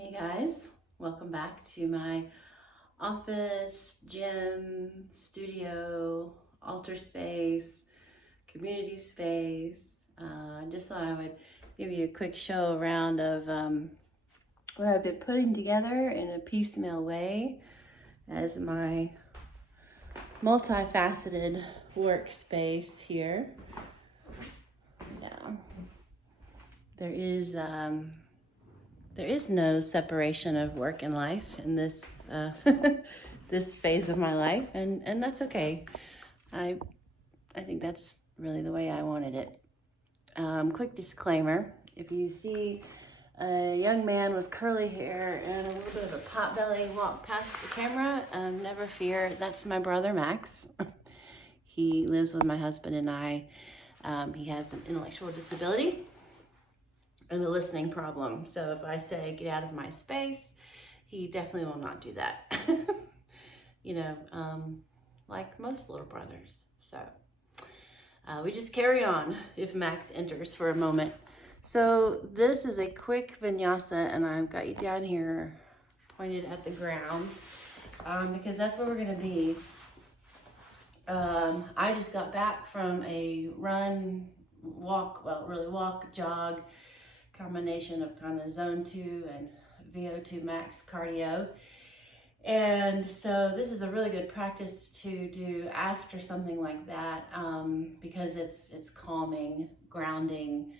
Hey guys, welcome back to my office, gym, studio, altar space, community space. I just thought I would give you a quick show around of what I've been putting together in a piecemeal way as my multifaceted workspace here. Yeah, there is no separation of work and life in this this phase of my life, and that's okay. I think that's really the way I wanted it. Quick disclaimer: if you see a young man with curly hair and a little bit of a pot belly walk past the camera, never fear. That's my brother Max. He lives with my husband and I. He has an intellectual disability and a listening problem. So if I say get out of my space, he definitely will not do that. you know, like most little brothers. So we just carry on if Max enters for a moment. So this is a quick vinyasa, and I've got you down here pointed at the ground because that's where we're going to be. I just got back from a run, walk, jog, combination of kind of zone 2 and VO2 max cardio. And so this is a really good practice to do after something like that because it's calming, grounding,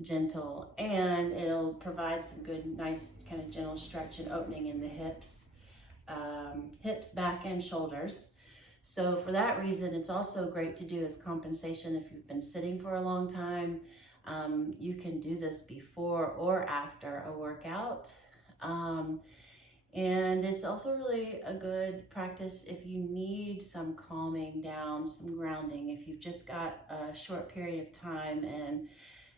gentle, and it'll provide some good, nice kind of gentle stretch and opening in the hips, back, and shoulders. So for that reason, it's also great to do as compensation if you've been sitting for a long time. You can do this before or after a workout. And it's also really a good practice if you need some calming down, some grounding. If you've just got a short period of time and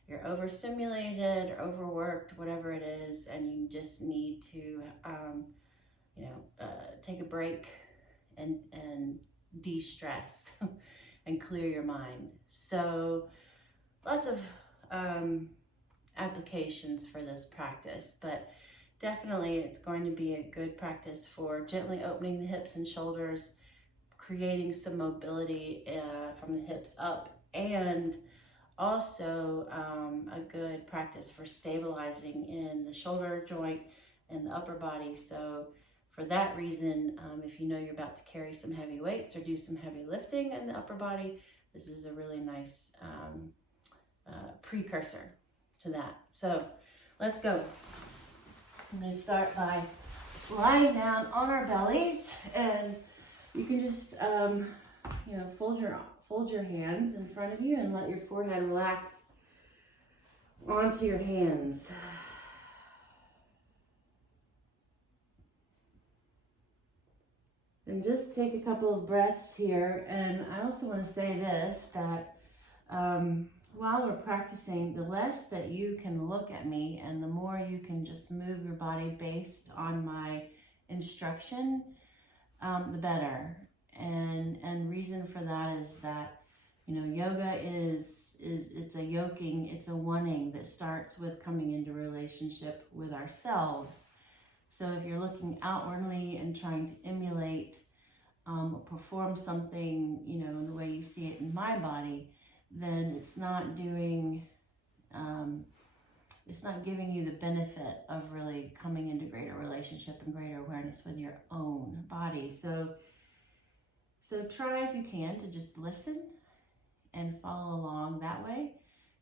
you're overstimulated or overworked, whatever it is, and you just need to, take a break and de-stress and clear your mind. So lots of applications for this practice, but definitely it's going to be a good practice for gently opening the hips and shoulders, creating some mobility from the hips up, and also a good practice for stabilizing in the shoulder joint and the upper body. So for that reason, if you know you're about to carry some heavy weights or do some heavy lifting in the upper body, this is a really nice precursor to that. So let's go. I'm going to start by lying down on our bellies, and you can just fold your hands in front of you and let your forehead relax onto your hands. And just take a couple of breaths here. And I also want to say this, that while we're practicing, the less that you can look at me and the more you can just move your body based on my instruction, the better. And reason for that is that, yoga it's a yoking, it's a oneing that starts with coming into relationship with ourselves. So if you're looking outwardly and trying to emulate or perform something, in the way you see it in my body, then it's not giving you the benefit of really coming into greater relationship and greater awareness with your own body. So try, if you can, to just listen and follow along that way.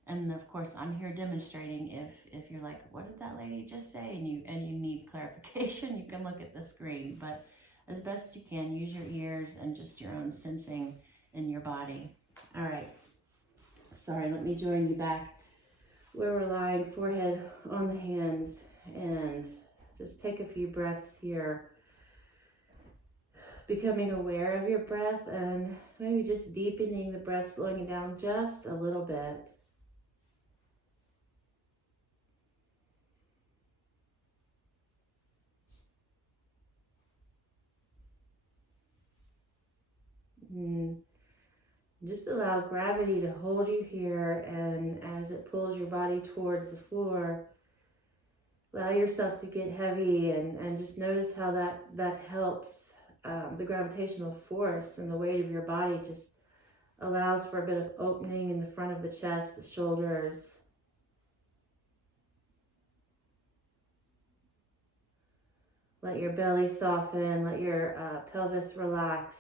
And of course, I'm here demonstrating. If you're like, what did that lady just say? And you need clarification, you can look at the screen. But as best you can, use your ears and just your own sensing in your body. All right. Sorry, let me join you back where we're lying, forehead on the hands, and just take a few breaths here, becoming aware of your breath and maybe just deepening the breath, slowing it down just a little bit. Just allow gravity to hold you here, and as it pulls your body towards the floor, Allow yourself to get heavy and just notice how that helps. The gravitational force and the weight of your body just allows for a bit of opening in the front of the chest, the shoulders. Let your belly soften, let your pelvis relax.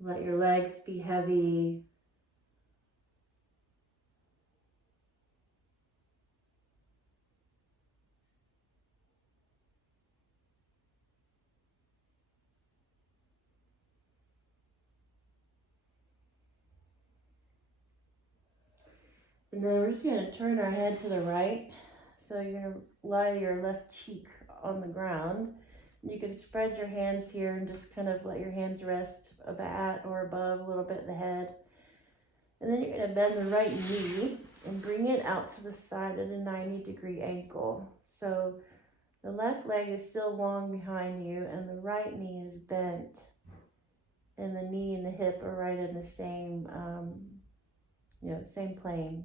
Let your legs be heavy. And then we're just going to turn our head to the right. So you're going to lie your left cheek on the ground. You can spread your hands here and just kind of let your hands rest at or above a little bit the head. And then you're going to bend the right knee and bring it out to the side at a 90-degree angle. So the left leg is still long behind you and the right knee is bent. And the knee and the hip are right in the same, same plane.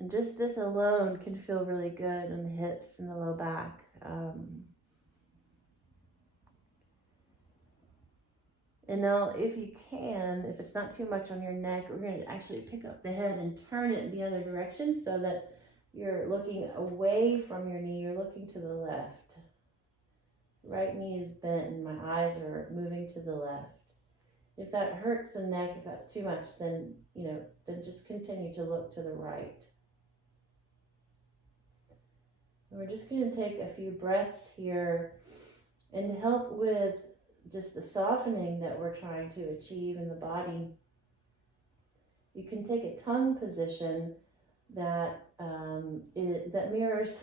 And just this alone can feel really good in the hips and the low back. And now if you can, if it's not too much on your neck, we're going to actually pick up the head and turn it in the other direction so that you're looking away from your knee, you're looking to the left. Right knee is bent and my eyes are moving to the left. If that hurts the neck, if that's too much, then just continue to look to the right. And we're just going to take a few breaths here and to help with just the softening that we're trying to achieve in the body. You can take a tongue position that that mirrors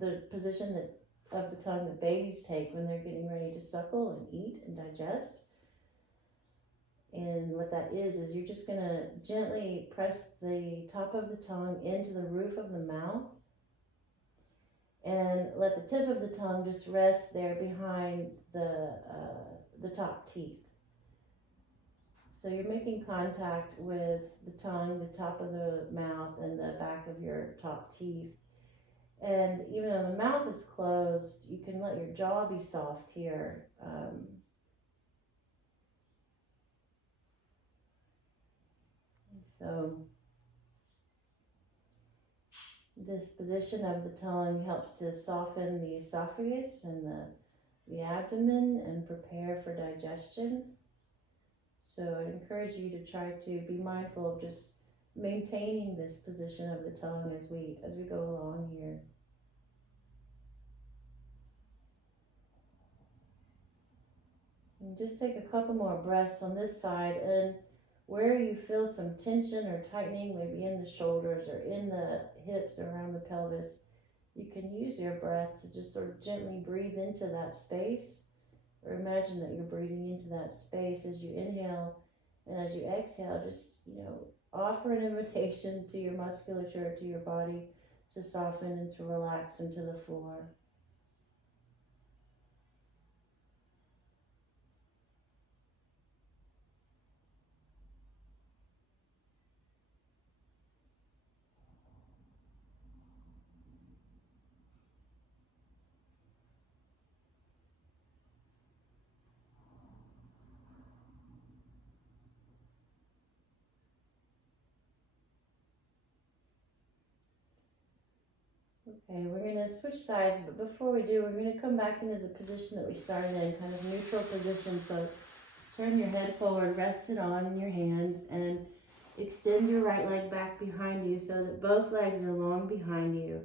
the position of the tongue that babies take when they're getting ready to suckle and eat and digest. And what that is you're just going to gently press the top of the tongue into the roof of the mouth and let the tip of the tongue just rest there behind the top teeth. So you're making contact with the tongue, the top of the mouth, and the back of your top teeth. And even though the mouth is closed, you can let your jaw be soft here. So this position of the tongue helps to soften the esophagus and the abdomen and prepare for digestion. So I encourage you to try to be mindful of just maintaining this position of the tongue as we go along here. And just take a couple more breaths on this side, and where you feel some tension or tightening, maybe in the shoulders or in the hips or around the pelvis, you can use your breath to just sort of gently breathe into that space, or imagine that you're breathing into that space as you inhale, and as you exhale, just offer an invitation to your musculature, to your body, to soften and to relax into the floor. Okay, we're going to switch sides, but before we do, we're going to come back into the position that we started in, kind of neutral position. So turn your head forward, rest it on your hands, and extend your right leg back behind you so that both legs are long behind you.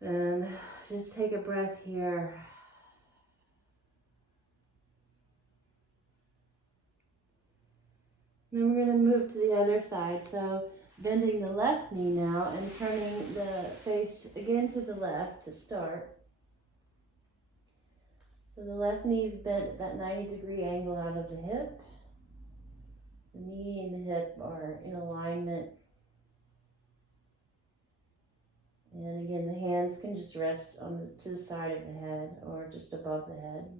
And just take a breath here. Then we're going to move to the other side. So bending the left knee now and turning the face again to the left to start. So the left knee is bent at that 90-degree angle out of the hip. The knee and the hip are in alignment. And again, the hands can just rest to the side of the head or just above the head.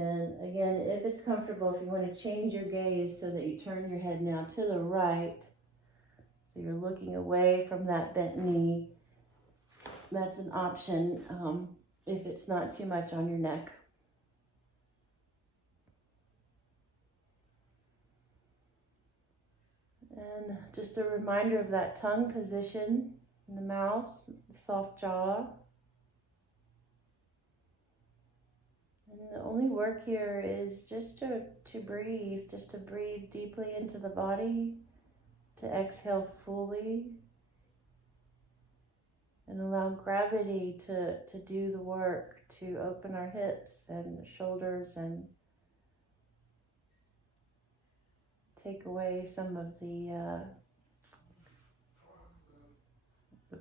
And again, if it's comfortable, if you want to change your gaze so that you turn your head now to the right, so you're looking away from that bent knee, that's an option if it's not too much on your neck. And just a reminder of that tongue position in the mouth, the soft jaw. And the only work here is just to breathe, just to breathe deeply into the body, to exhale fully, and allow gravity to do the work, to open our hips and shoulders and take away some of the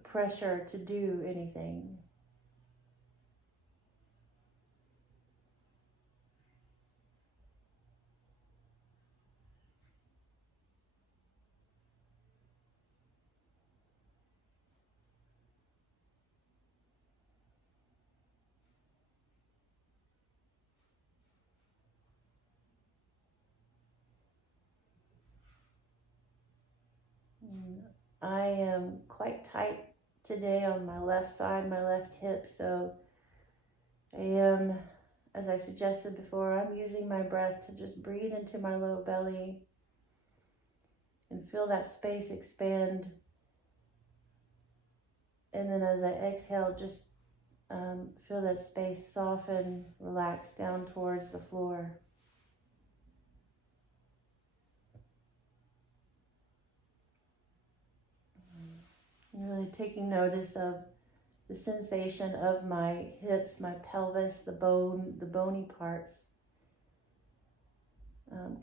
pressure to do anything. I am quite tight today on my left side, my left hip, so I am, as I suggested before, I'm using my breath to just breathe into my low belly and feel that space expand. And then as I exhale, just feel that space soften, relax down towards the floor. And really taking notice of the sensation of my hips, my pelvis, the bony parts,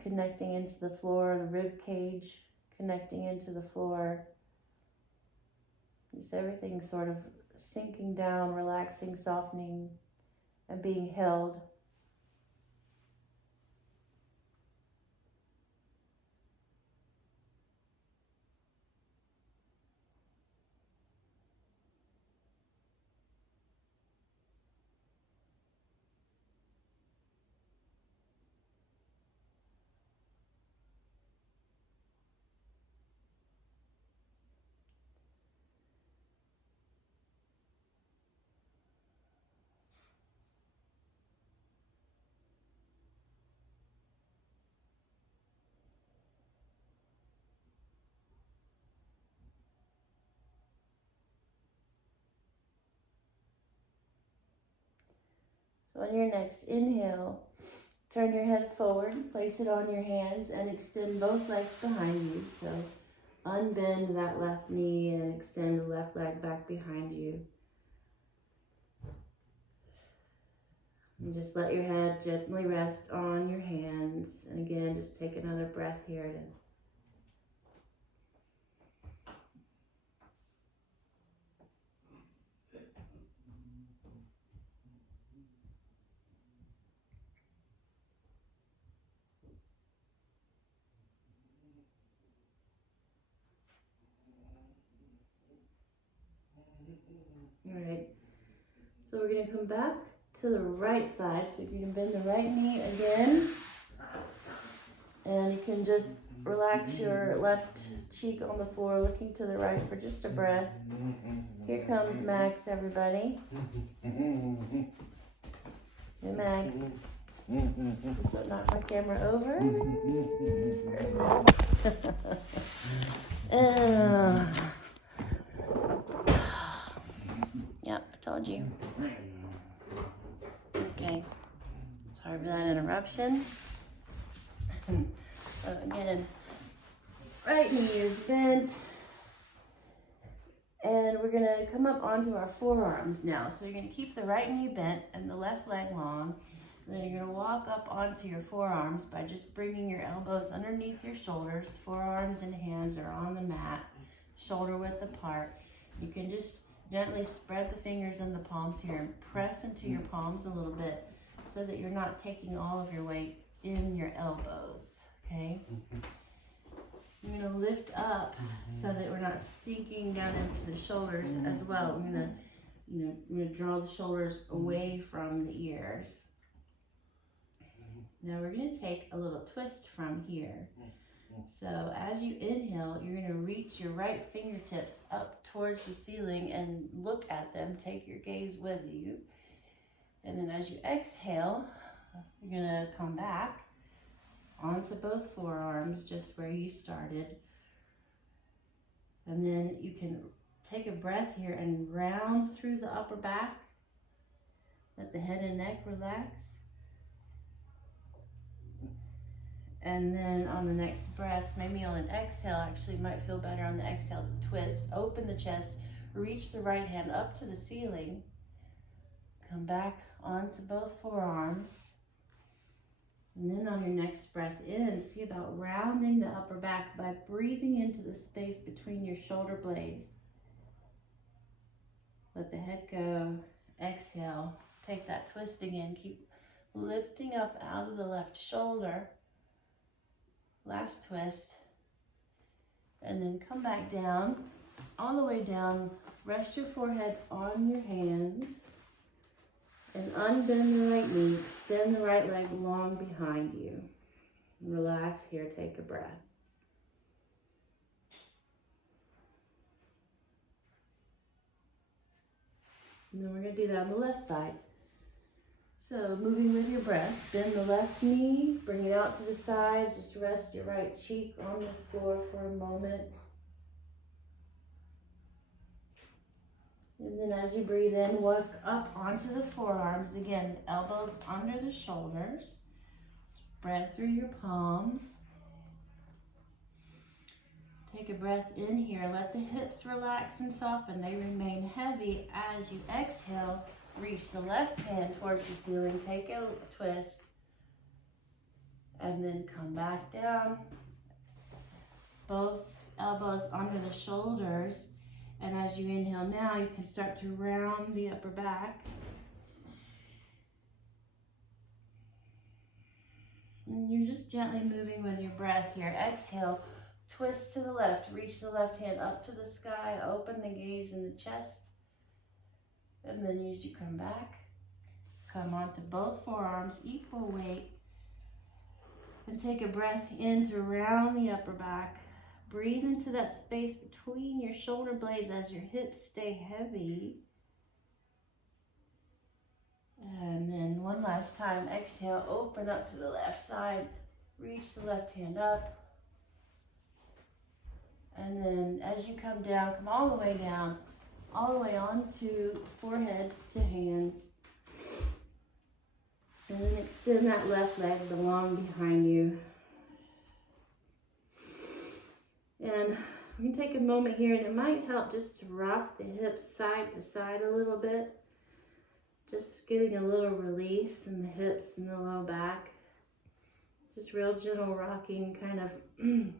connecting into the floor, the rib cage connecting into the floor. Just everything sort of sinking down, relaxing, softening, and being held. So on your next inhale, turn your head forward, place it on your hands, and extend both legs behind you. So unbend that left knee and extend the left leg back behind you. And just let your head gently rest on your hands. And again, just take another breath here. All right, so we're going to come back to the right side. So if you can bend the right knee again, and you can just relax your left cheek on the floor, looking to the right for just a breath. Here comes Max, everybody. Hey, Max. So knock my camera over. Yeah, I told you. Okay, sorry for that interruption. So again, right knee is bent, and we're gonna come up onto our forearms now. So you're gonna keep the right knee bent and the left leg long. And then you're gonna walk up onto your forearms by just bringing your elbows underneath your shoulders. Forearms and hands are on the mat, shoulder width apart. You can just gently spread the fingers and the palms here and press into your palms a little bit so that you're not taking all of your weight in your elbows, okay? I'm gonna lift up so that we're not sinking down into the shoulders as well. I'm gonna draw the shoulders away from the ears. Now we're going to take a little twist from here. So as you inhale, you're going to reach your right fingertips up towards the ceiling and look at them. Take your gaze with you. And then as you exhale, you're going to come back onto both forearms, just where you started. And then you can take a breath here and round through the upper back. Let the head and neck relax. And then on the next breath, maybe on an exhale, actually might feel better on the exhale, twist, open the chest, reach the right hand up to the ceiling, come back onto both forearms. And then on your next breath in, see about rounding the upper back by breathing into the space between your shoulder blades. Let the head go, exhale, take that twist again, keep lifting up out of the left shoulder. Last twist, and then come back down, all the way down. Rest your forehead on your hands and unbend the right knee. Extend the right leg long behind you. Relax here, take a breath. And then we're going to do that on the left side. So moving with your breath, bend the left knee, bring it out to the side, just rest your right cheek on the floor for a moment. And then as you breathe in, walk up onto the forearms. Again, elbows under the shoulders, spread through your palms. Take a breath in here, let the hips relax and soften. They remain heavy. As you exhale, reach the left hand towards the ceiling, take a twist, and then come back down. Both elbows under the shoulders. And as you inhale now, you can start to round the upper back. And you're just gently moving with your breath here. Exhale, twist to the left, reach the left hand up to the sky, open the gaze in the chest. And then as you come back, come onto both forearms, equal weight. And take a breath in to round the upper back. Breathe into that space between your shoulder blades as your hips stay heavy. And then one last time, exhale, open up to the left side. Reach the left hand up. And then as you come down, come all the way down. All the way onto forehead to hands. And then extend that left leg long behind you. And we can take a moment here, and it might help just to rock the hips side to side a little bit. Just getting a little release in the hips and the low back. Just real gentle rocking, kind of. You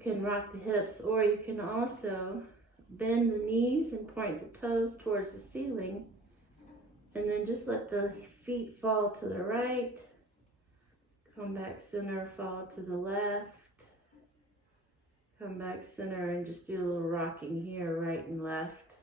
can rock the hips, or you can also bend the knees and point the toes towards the ceiling. And then just let the feet fall to the right. Come back center, fall to the left. Come back center and just do a little rocking here, right and left.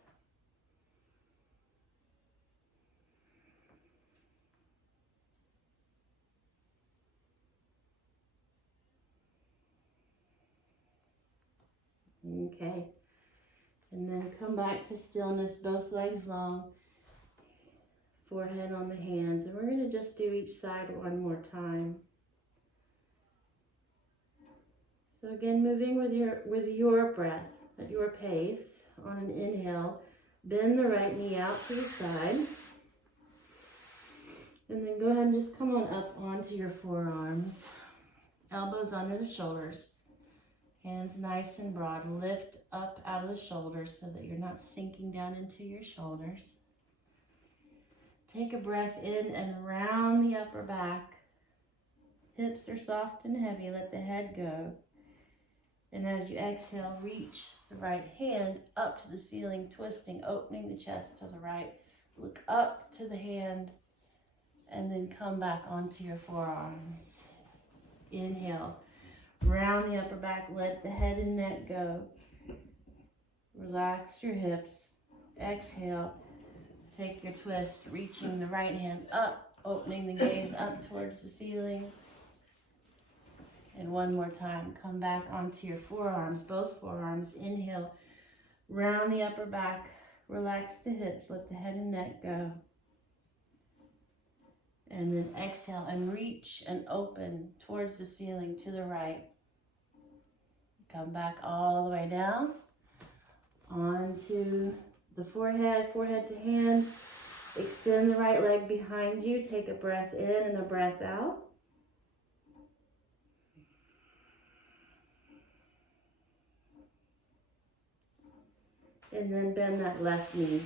Okay. And then come back to stillness, both legs long, forehead on the hands. And we're going to just do each side one more time. So again, moving with your breath at your pace. On an inhale, bend the right knee out to the side. And then go ahead and just come on up onto your forearms. Elbows under the shoulders. Hands nice and broad. Lift up out of the shoulders so that you're not sinking down into your shoulders. Take a breath in and round the upper back. Hips are soft and heavy. Let the head go. And as you exhale, reach the right hand up to the ceiling, twisting, opening the chest to the right. Look up to the hand and then come back onto your forearms. Inhale. Round the upper back, let the head and neck go. Relax your hips. Exhale, take your twist, reaching the right hand up opening the gaze up towards the ceiling. And one more time, come back onto your forearms, both forearms. Inhale, round the upper back, relax the hips, let the head and neck go. And then exhale and reach and open towards the ceiling to the right. Come back all the way down onto the forehead, forehead to hand. Extend the right leg behind you. Take a breath in and a breath out. And then bend that left knee.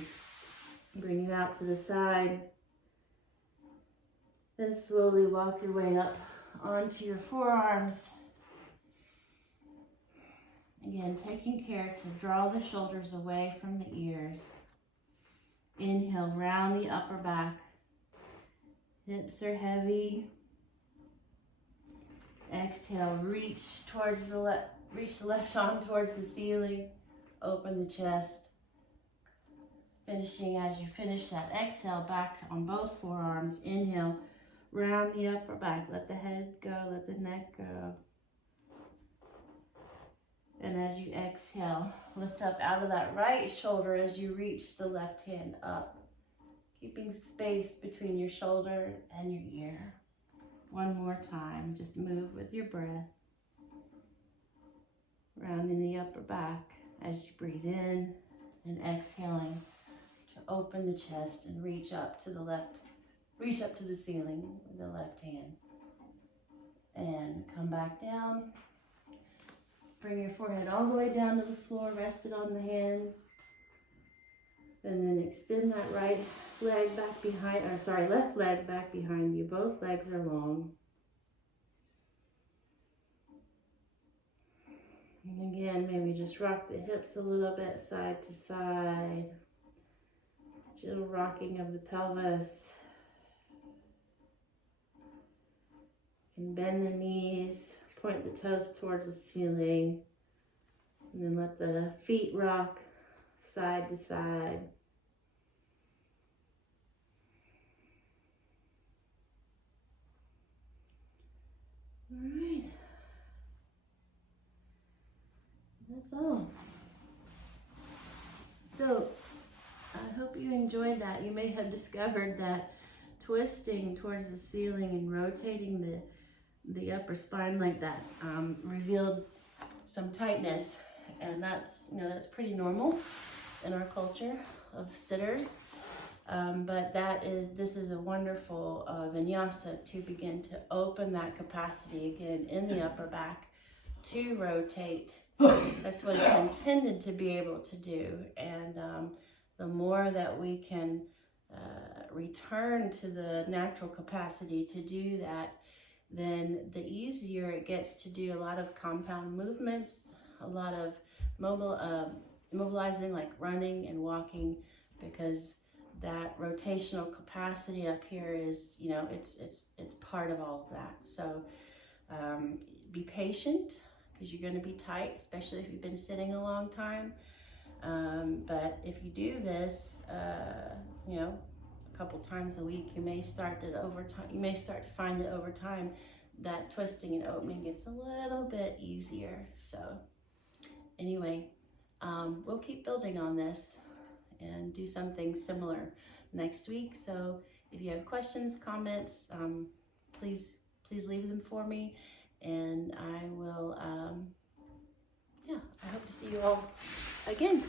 Bring it out to the side. Then slowly walk your way up onto your forearms. Again, taking care to draw the shoulders away from the ears. Inhale, round the upper back. Hips are heavy. Exhale, reach towards the left, reach the left arm towards the ceiling. Open the chest. Finishing as you finish that exhale, back on both forearms. Inhale, round the upper back. Let the head go, let the neck go. And as you exhale, lift up out of that right shoulder as you reach the left hand up, keeping space between your shoulder and your ear. One more time, just move with your breath. Rounding the upper back as you breathe in and exhaling to open the chest and reach up to the left, reach up to the ceiling with the left hand. And come back down. Bring your forehead all the way down to the floor, rest it on the hands. And then extend that right leg back behind, left leg back behind you. Both legs are long. And again, maybe just rock the hips a little bit side to side. Gentle rocking of the pelvis. And bend the knees. Point the toes towards the ceiling, and then let the feet rock side to side. All right. That's all. So, I hope you enjoyed that. You may have discovered that twisting towards the ceiling and rotating the upper spine like that revealed some tightness, and that's pretty normal in our culture of sitters, but this is a wonderful vinyasa to begin to open that capacity again in the upper back to rotate. That's what it's intended to be able to do, and the more that we can return to the natural capacity to do that, then the easier it gets to do a lot of compound movements, a lot of mobilizing like running and walking, because that rotational capacity up here is, it's part of all of that. So be patient, because you're going to be tight, especially if you've been sitting a long time. But if you do this, a couple times a week, you may start to find that over time that twisting and opening gets a little bit easier. So anyway, we'll keep building on this and do something similar next week. So if you have questions, comments, please leave them for me, and I will I hope to see you all again.